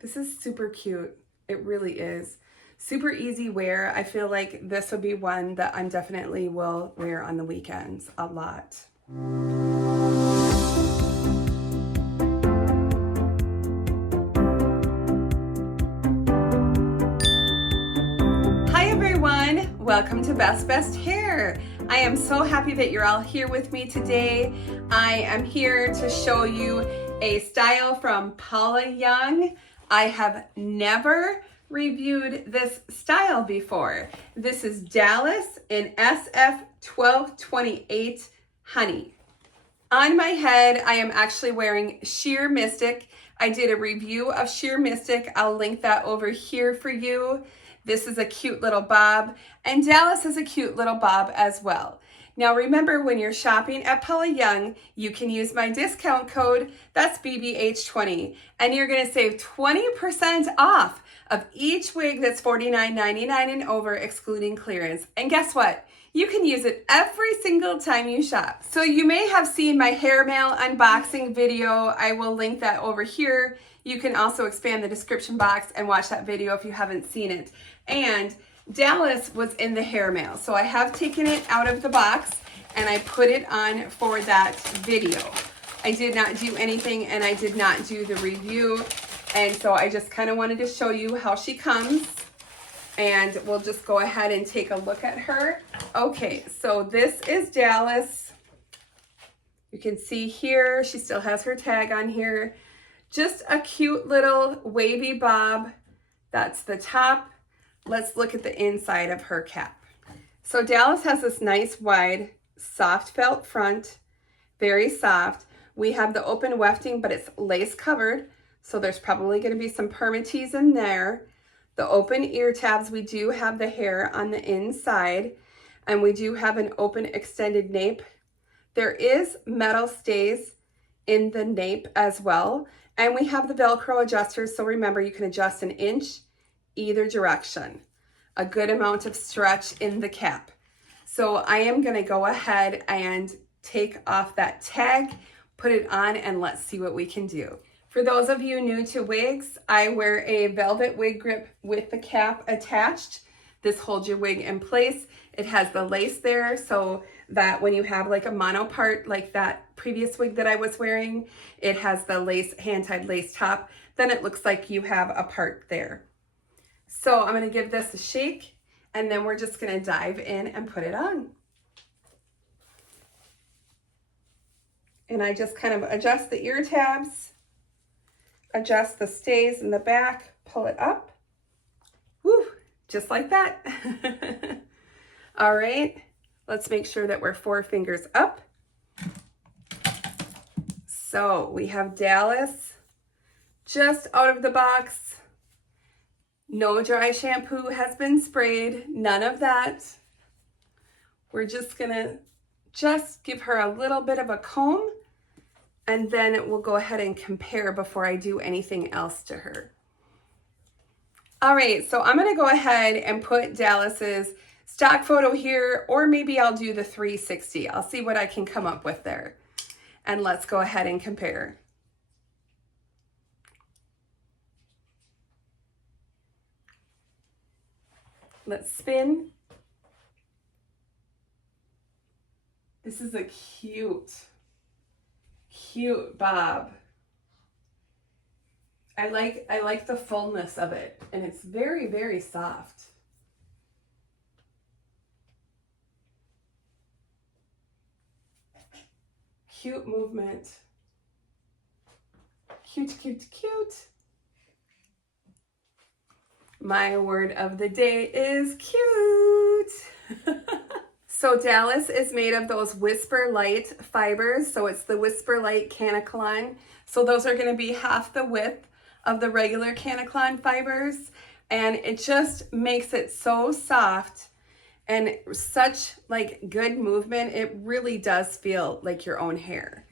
This is super cute. It really is. Super easy wear. I feel like this would be one that I'm definitely will wear on the weekends a lot. Hi everyone, welcome to Best Hair. I am so happy that you're all here with me today. I am here to show you a style from Paula Young. I have never reviewed this style before. This is Dallas in SF1228 Honey. On my head, I am actually wearing Sheer Mystic. I did a review of Sheer Mystic. I'll link that over here for you. This is a cute little bob, and Dallas is a cute little bob as well. Now remember, when you're shopping at Paula Young, you can use my discount code, that's BBH20, and you're gonna save 20% off of each wig that's $49.99 and over, excluding clearance. And guess what? You can use it every single time you shop. So you may have seen my hair mail unboxing video. I will link that over here. You can also expand the description box and watch that video if you haven't seen it. And Dallas was in the hair mail. So I have taken it out of the box and I put it on for that video. I did not do anything and I did not do the review. And so I just kind of wanted to show you how she comes. And we'll just go ahead and take a look at her. Okay, so this is Dallas. You can see here, she still has her tag on here. Just a cute little wavy bob. That's the top. Let's look at the inside of her cap. So Dallas has this nice wide soft felt front, very soft. We have the open wefting, but it's lace covered. So there's probably gonna be some permatease in there. The open ear tabs, we do have the hair on the inside, and we do have an open extended nape. There is metal stays in the nape as well. And we have the Velcro adjusters. So remember, you can adjust an inch either direction. A good amount of stretch in the cap. So I am gonna go ahead and take off that tag, put it on, and let's see what we can do. For those of you new to wigs, I wear a velvet wig grip with the cap attached. This holds your wig in place. It has the lace there so that when you have like a mono part like that previous wig that I was wearing, it has the lace, hand-tied lace top. Then it looks like you have a part there. So I'm gonna give this a shake and then we're just gonna dive in and put it on. And I just kind of adjust the ear tabs, adjust the stays in the back, pull it up. Woo, just like that. All right, let's make sure that we're 4 fingers up. So we have Dallas just out of the box. No dry shampoo has been sprayed, none of that. We're just gonna give her a little bit of a comb, and then we'll go ahead and compare before I do anything else to her. All right, so I'm gonna go ahead and put Dallas's stock photo here, or maybe I'll do the 360. I'll see what I can come up with there. And let's go ahead and compare. Let's spin. This is a cute bob. I like the fullness of it, and it's very, very soft. Cute movement. Cute, cute, cute. My word of the day is cute. So Dallas is made of those Whisper Light fibers. So it's the Whisper Light Canaclon. So those are gonna be half the width of the regular Canaclon fibers. And it just makes it so soft and such like good movement. It really does feel like your own hair.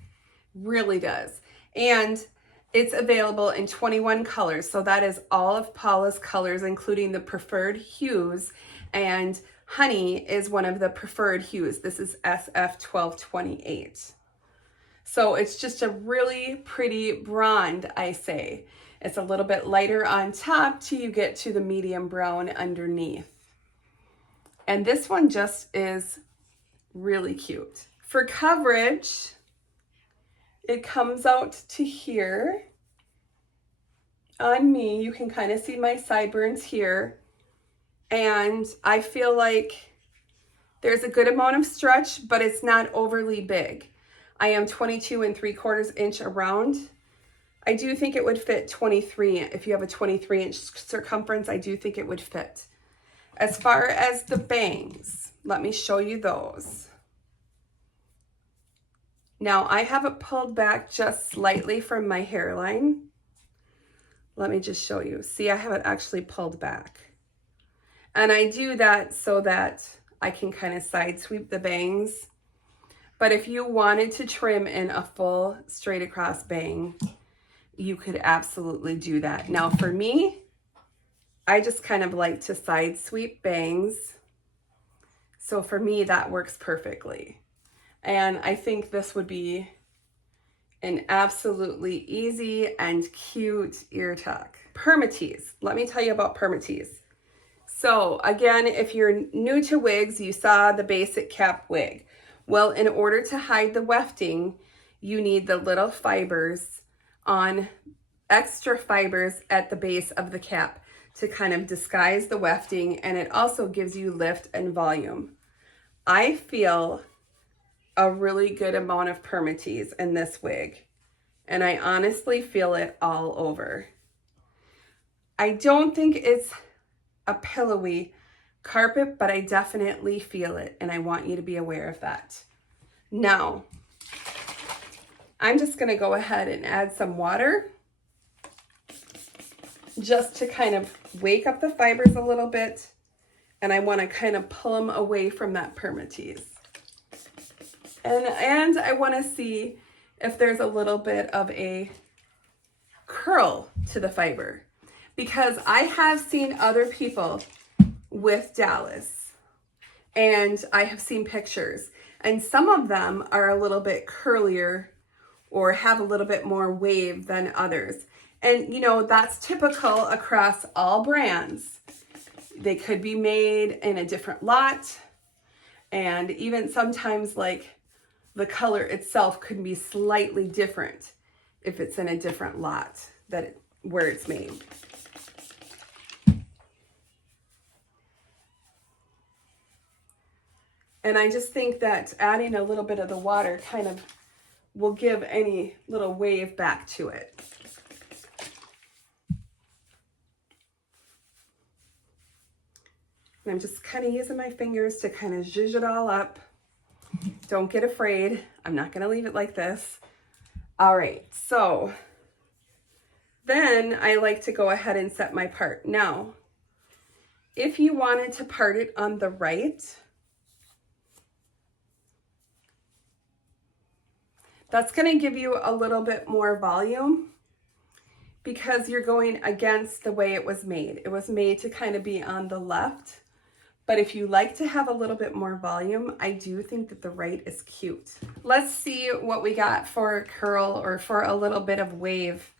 Really does. And it's available in 21 colors. So that is all of Paula's colors, including the preferred hues. And Honey is one of the preferred hues. This is SF1228. So it's just a really pretty blonde, I say. It's a little bit lighter on top till you get to the medium brown underneath. And this one just is really cute. For coverage, it comes out to here. On me, you can kind of see my sideburns here. And I feel like there's a good amount of stretch, but it's not overly big. I am 22 3/4 inch around. I do think it would fit 23. If you have a 23-inch circumference, I do think it would fit. As far as the bangs, let me show you those. Now I have it pulled back just slightly from my hairline. Let me just show you. See, I have it actually pulled back. And I do that so that I can kind of side sweep the bangs. But if you wanted to trim in a full straight across bang, you could absolutely do that. Now for me, I just kind of like to side sweep bangs. So for me, that works perfectly. And I think this would be an absolutely easy and cute ear tuck. Permatease. Let me tell you about permatease. So again, if you're new to wigs, you saw the basic cap wig. Well, in order to hide the wefting, you need the little fibers on extra fibers at the base of the cap to kind of disguise the wefting, and it also gives you lift and volume. I feel a really good amount of permatease in this wig, and I honestly feel it all over. I don't think it's a pillowy carpet, but I definitely feel it, and I want you to be aware of that. Now, I'm just gonna go ahead and add some water just to kind of wake up the fibers a little bit, and I wanna kind of pull them away from that permatease. And I wanna see if there's a little bit of a curl to the fiber, because I have seen other people with Dallas, and I have seen pictures, and some of them are a little bit curlier or have a little bit more wave than others. And you know, that's typical across all brands. They could be made in a different lot, and even sometimes like the color itself could be slightly different if it's in a different lot where it's made. And I just think that adding a little bit of the water kind of will give any little wave back to it. And I'm just kind of using my fingers to kind of zhuzh it all up. Don't get afraid. I'm not going to leave it like this. All right, so then I like to go ahead and set my part. Now, if you wanted to part it on the right, that's going to give you a little bit more volume because you're going against the way it was made. It was made to kind of be on the left. But if you like to have a little bit more volume, I do think that the right is cute. Let's see what we got for a curl or for a little bit of wave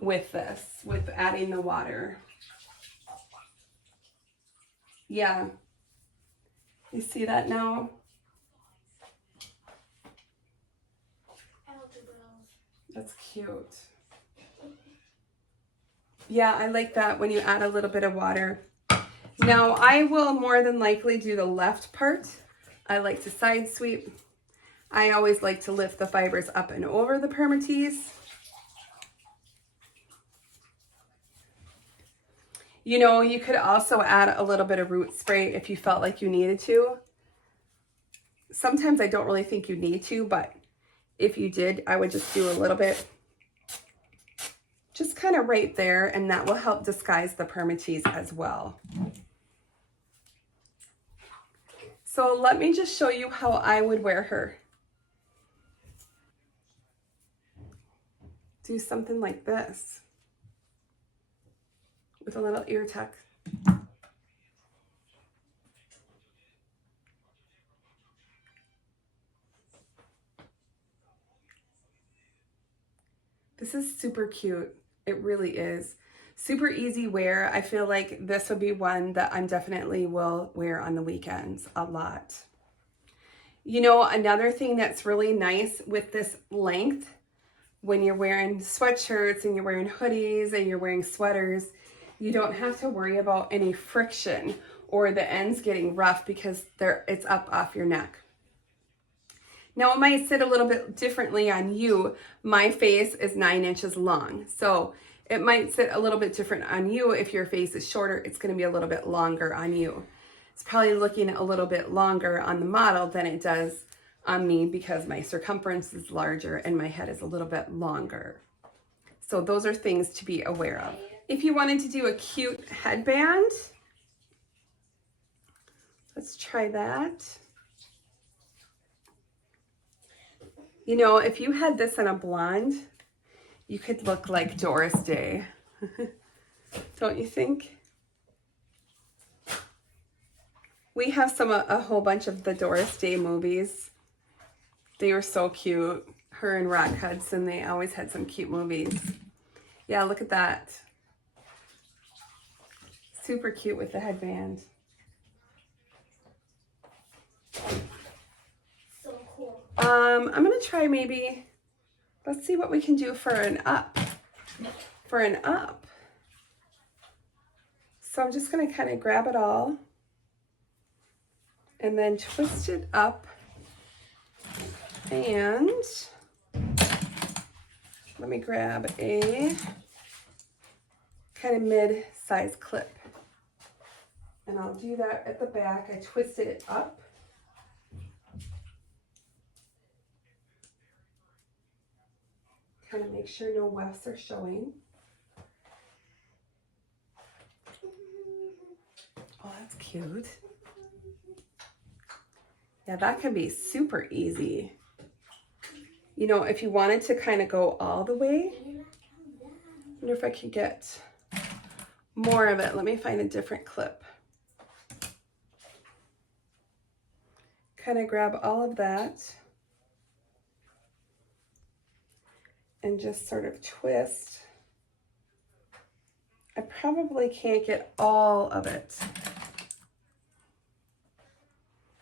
with this, with adding the water. Yeah. You see that now? That's cute. Yeah, I like that when you add a little bit of water. Now, I will more than likely do the left part. I like to side sweep. I always like to lift the fibers up and over the permatease. You know, you could also add a little bit of root spray if you felt like you needed to. Sometimes I don't really think you need to, but if you did, I would just do a little bit. Just kind of right there, and that will help disguise the permatease as well. So let me just show you how I would wear her. Do something like this with a little ear tuck. This is super cute. It really is. Super easy wear. I feel like this would be one that I'm definitely will wear on the weekends a lot. You know, another thing that's really nice with this length, when you're wearing sweatshirts and you're wearing hoodies and you're wearing sweaters, you don't have to worry about any friction or the ends getting rough because it's up off your neck. Now it might sit a little bit differently on you. My face is 9 inches long, so it might sit a little bit different on you. If your face is shorter, it's going to be a little bit longer on you. It's probably looking a little bit longer on the model than it does on me because my circumference is larger and my head is a little bit longer. So those are things to be aware of. If you wanted to do a cute headband, let's try that. You know, if you had this in a blonde, you could look like Doris Day. Don't you think? We have a whole bunch of the Doris Day movies. They were so cute. Her and Rock Hudson, they always had some cute movies. Yeah, look at that. Super cute with the headband. So cool. I'm gonna try maybe, let's see what we can do for an up. For an up. So I'm just gonna kind of grab it all and then twist it up, and let me grab a kind of mid-size clip, and I'll do that at the back. I twisted it up, kind of make sure no wefts are showing. Oh, that's cute. Yeah, that can be super easy. You know, if you wanted to kind of go all the way, I wonder if I can get more of it. Let me find a different clip. Kind of grab all of that and just sort of twist. I probably can't get all of it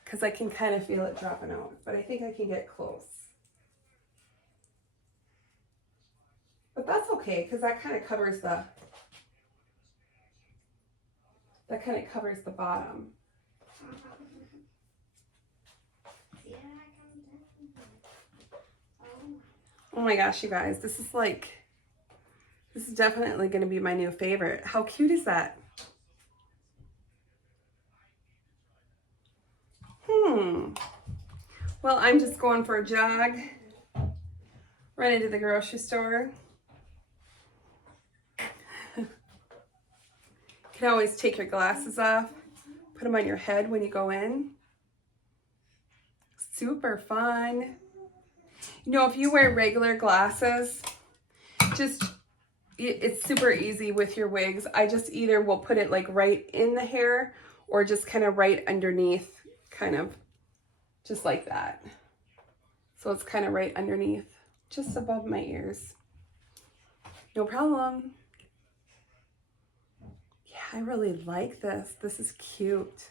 because I can kind of feel it dropping out, but I think I can get close. But that's okay because that kind of covers the bottom. Oh my gosh, you guys, this is definitely going to be my new favorite. How cute is that? Well, I'm just going for a jog. Run into the grocery store. You can always take your glasses off, put them on your head when you go in. Super fun. You know, if you wear regular glasses, it's super easy with your wigs. I just either will put it like right in the hair or just kind of right underneath, kind of just like that. So it's kind of right underneath, just above my ears. No problem. Yeah, I really like this. This is cute.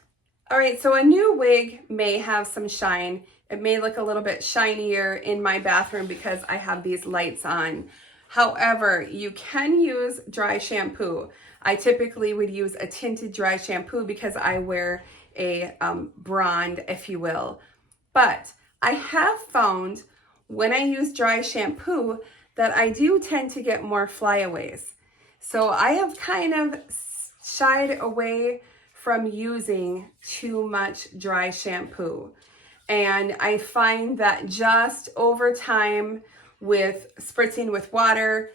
All right, so a new wig may have some shine. It may look a little bit shinier in my bathroom because I have these lights on. However, you can use dry shampoo. I typically would use a tinted dry shampoo because I wear a blonde, if you will. But I have found when I use dry shampoo that I do tend to get more flyaways. So I have kind of shied away from using too much dry shampoo. And I find that just over time with spritzing with water,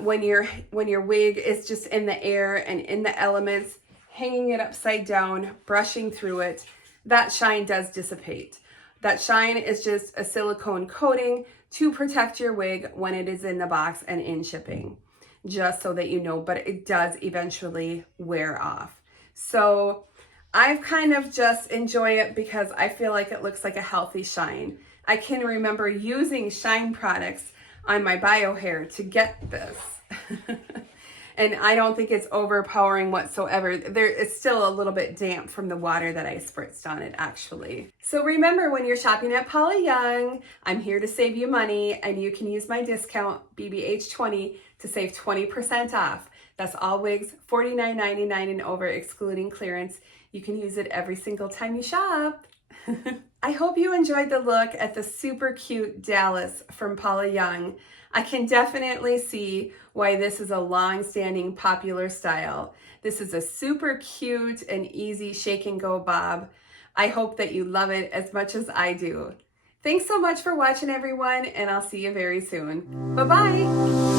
when your wig is just in the air and in the elements, hanging it upside down, brushing through it, that shine does dissipate. That shine is just a silicone coating to protect your wig when it is in the box and in shipping, just so that you know, but it does eventually wear off. So I've kind of just enjoy it because I feel like it looks like a healthy shine. I can remember using shine products on my bio hair to get this. And I don't think it's overpowering whatsoever. It's still a little bit damp from the water that I spritzed on it, actually. So remember, when you're shopping at Paula Young, I'm here to save you money, and you can use my discount BBH20 to save 20% off. That's all wigs, $49.99 and over, excluding clearance. You can use it every single time you shop. I hope you enjoyed the look at the super cute Dallas from Paula Young. I can definitely see why this is a long-standing popular style. This is a super cute and easy shake and go bob. I hope that you love it as much as I do. Thanks so much for watching, everyone, and I'll see you very soon. Bye-bye.